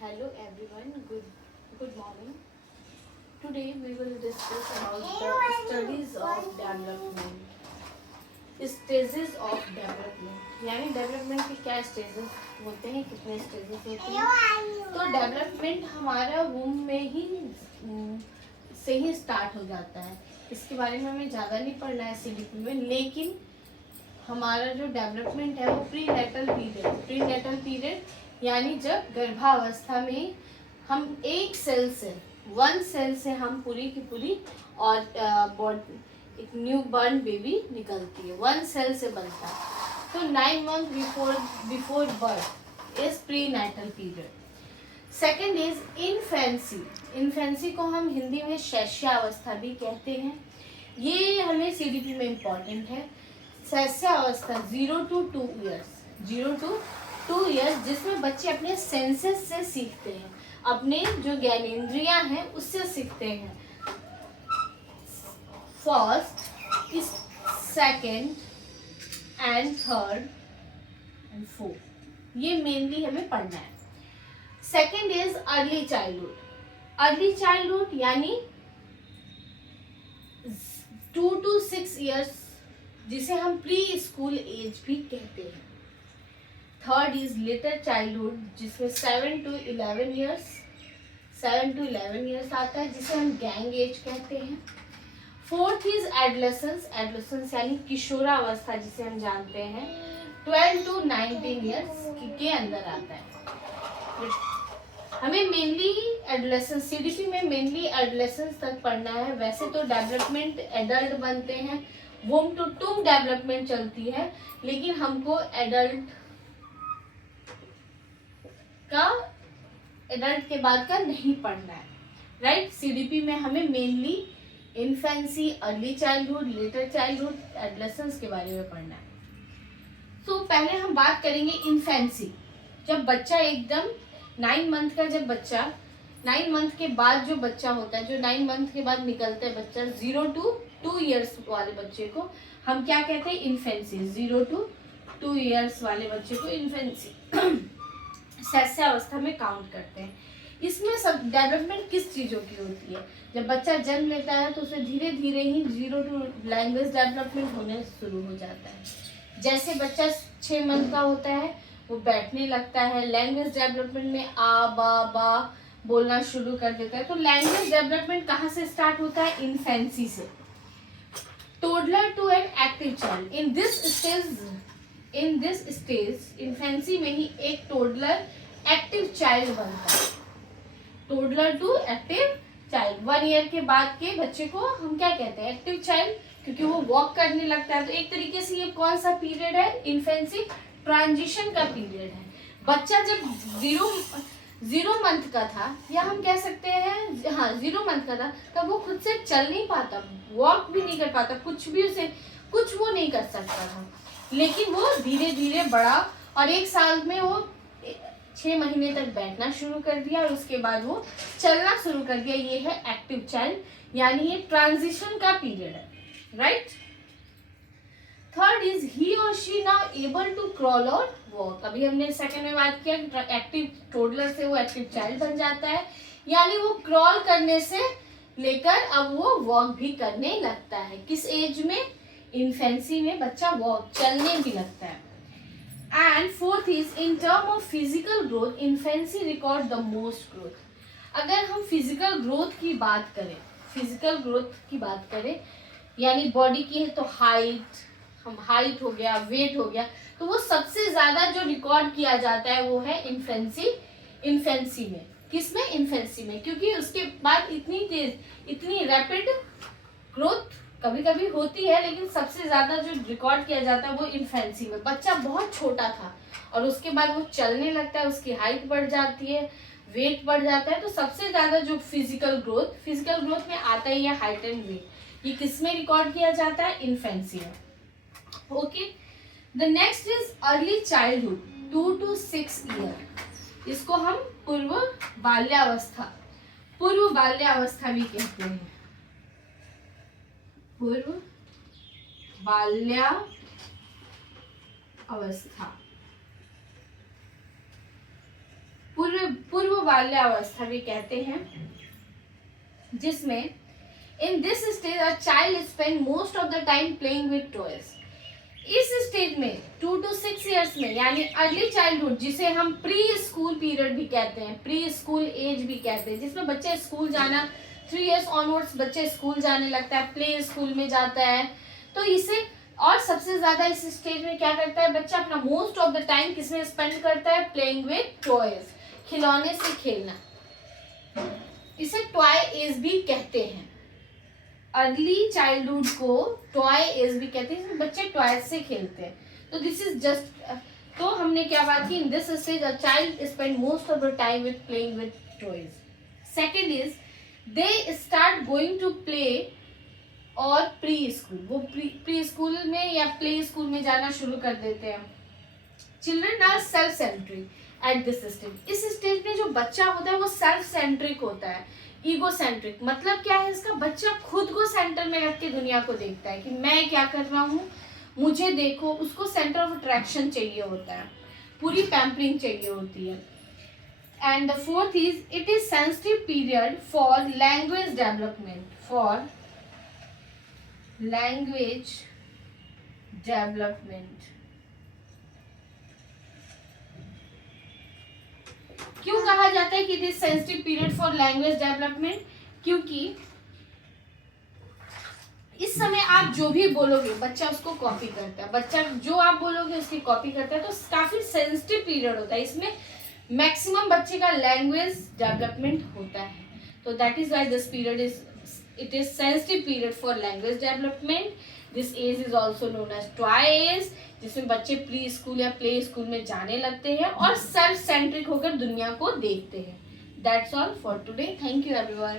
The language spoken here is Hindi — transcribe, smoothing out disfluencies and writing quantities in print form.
Hello everyone, good morning. Today we will discuss about the studies of development. Stages of development यानी डेवलपमेंट के क्या स्टेजेस होते हैं, कितने स्टेजेस होते हैं। तो डेवलपमेंट हमारा वूम में ही से ही स्टार्ट हो जाता है। इसके बारे में हमें ज़्यादा नहीं पढ़ना है सीडीपी में, लेकिन हमारा जो डेवलपमेंट है वो प्री नेटल पीरियड यानी जब गर्भावस्था में हम वन सेल से हम पूरी की पूरी और एक न्यू बर्न बेबी निकलती है, वन सेल से बनता है। तो 9 month before birth is prenatal period. Second is infancy. Infancy को हम हिंदी में शैशवावस्था भी कहते हैं। ये हमें सीडीपी में इम्पॉर्टेंट है। शैशवावस्था 0 to 2 ईयर्स जिसमें बच्चे अपने सेंसेस से सीखते हैं, अपने जो ज्ञानेंद्रियां हैं उससे सीखते हैं। First, second and third and fourth, ये मेनली हमें पढ़ना है। सेकेंड इज अर्ली चाइल्डहुड यानी 2 to 6 ईयर्स जिसे हम प्री स्कूल एज भी कहते हैं। थर्ड इज लेटर चाइल्डहुड जिसमें 7 to 11 ईयर्स आता है, जिसे हम गैंग एज कहते हैं। फोर्थ इज एडोलेसेंस यानी किशोरावस्था जिसे हम जानते हैं 12 to 19 ईयर्स के अंदर आता है। हमें मेनली एडोलेसेंस सीडीपी में मेनली एडोलेसेंस तक पढ़ना है। वैसे तो डेवलपमेंट एडल्ट बनते हैं, वूम टू टूम डेवलपमेंट चलती है, लेकिन हमको एडल्ट के बाद का नहीं पढ़ना है, राइट। सीडीपी में हमें mainly infancy, early childhood, letter childhood, adolescence के बारे में पढ़ना है। तो पहले हम बात करेंगे इन्फेंसी। जब बच्चा एकदम 9 मंथ का, जब बच्चा 9 मंथ के बाद जो बच्चा होता है, जो 9 मंथ के बाद निकलता है बच्चा 0 to 2 ईयर्स वाले बच्चे को हम क्या कहते हैं, इन्फेंसी। 0 to 2 ईयर्स वाले बच्चे को इन्फेंसी शैशवावस्था में काउंट करते हैं। इसमें सब डेवलपमेंट किस चीज़ों की होती है, जब बच्चा जन्म लेता है तो उसे धीरे धीरे ही 0 to लैंग्वेज डेवलपमेंट होने शुरू हो जाता है। जैसे बच्चा 6 मंथ का होता है वो बैठने लगता है, लैंग्वेज डेवलपमेंट में आ बा बोलना शुरू कर देता है। तो लैंग्वेज डेवलपमेंट कहाँ से स्टार्ट होता है, इन्फेंसी से। Toddler to an active child, in this stage infancy में ही एक टोडलर एक्टिव चाइल्ड बनता है। Toddler to active child, 1 year के बाद के बच्चे को हम क्या कहते हैं, एक्टिव चाइल्ड, क्योंकि वो वॉक करने लगता है। तो एक तरीके से ये कौन सा पीरियड है, इन्फेंसी ट्रांजिशन का पीरियड है। बच्चा जब 0 मंथ का था, या हम कह सकते हैं हाँ 0 मंथ का था, तब वो खुद से चल नहीं पाता, वॉक भी नहीं कर पाता, कुछ वो नहीं कर सकता था। लेकिन वो धीरे धीरे बढ़ा और 1 साल में वो 6 महीने तक बैठना शुरू कर दिया और उसके बाद वो चलना शुरू कर दिया। ये है एक्टिव चाइल्ड, यानी ये ट्रांजिशन का पीरियड है, राइट। थर्ड इज ही और she now able to crawl और वॉक। अभी हमने सेकंड में बात किया, एक्टिव टोडलर से वो एक्टिव चाइल्ड बन जाता है, यानी वो क्रॉल करने से लेकर अब वो वॉक भी करने लगता है। किस एज में, इन्फेंसी में बच्चा वॉक चलने भी लगता है। And fourth is in term of physical growth infancy record the most growth. अगर हम फिजिकल ग्रोथ की बात करें यानी बॉडी की है तो हाइट हो गया, वेट हो गया, तो वो सबसे ज्यादा जो रिकॉर्ड किया जाता है वो है इन्फेंसी में। किसमें, इन्फेंसी में, क्योंकि उसके बाद इतनी रैपिड ग्रोथ कभी कभी होती है, लेकिन सबसे ज्यादा जो रिकॉर्ड किया जाता है वो इन्फेंसी में। बच्चा बहुत छोटा था और उसके बाद वो चलने लगता है, उसकी हाइट बढ़ जाती है, वेट बढ़ जाता है। तो सबसे ज्यादा जो फिजिकल ग्रोथ में आता है ये हाइट एंड वेट, ये किसमें रिकॉर्ड किया जाता है, इन्फेंसी में। Okay, the next is early childhood 2 to 6 year. इसको हम पूर्व बाल्यावस्था भी कहते हैं। पूर्व बाल्यावस्था पूर्व को बाल्यावस्था भी कहते हैं, जिसमें इन this stage a child spend most of the time playing with toys. इस स्टेज में 2 to 6 इयर्स में, यानी अर्ली चाइल्डहुड, जिसे हम प्री स्कूल पीरियड भी कहते हैं, प्री स्कूल एज भी कहते हैं, जिसमें बच्चे स्कूल जाना 3 इयर्स ऑनवर्ड्स बच्चे स्कूल जाने लगता है, प्ले स्कूल में जाता है। तो इसे और सबसे ज्यादा इस स्टेज में क्या करता है बच्चा, अपना मोस्ट ऑफ द टाइम किसमें स्पेंड करता है, प्लेइंग विद टॉयज, खिलौने से खेलना। इसे टॉय एज भी कहते हैं। अर्ली चाइल्डहुड को टॉय एज भी कहते हैं, बच्चे टॉय से खेलते हैं। तो दिस इज जस्ट, तो हमने क्या बात की, in this stage a child spend most of the time with playing with toys. Second is they start going to play और प्री स्कूल, वो प्री स्कूल में या प्ले स्कूल में जाना शुरू कर देते हैं। Children are self centric at this stage. इस स्टेज में जो बच्चा होता है वो सेल्फ सेंट्रिक होता है, ईगो सेंट्रिक। मतलब क्या है इसका, बच्चा खुद को सेंटर में रख के दुनिया को देखता है कि मैं क्या कर रहा हूँ, मुझे देखो। उसको सेंटर ऑफ अट्रैक्शन चाहिए होता है, पूरी पैम्परिंग चाहिए होती है। And the fourth is it is sensitive period for language development, for language development. क्यों कहा जाता है कि it is sensitive period for language development, क्योंकि इस समय आप जो भी बोलोगे बच्चा उसको कॉपी करता है, बच्चा जो आप बोलोगे उसकी कॉपी करता है। तो काफी सेंसिटिव पीरियड होता है, इसमें मैक्सिमम बच्चे का लैंग्वेज डेवलपमेंट होता है। तो that is why this period is, it is sensitive period for language development. This age is also known as toy age, जिसमें बच्चे प्री स्कूल या प्ले स्कूल में जाने लगते हैं और सेल्फ सेंट्रिक होकर दुनिया को देखते हैं। That's all for today. Thank you everyone.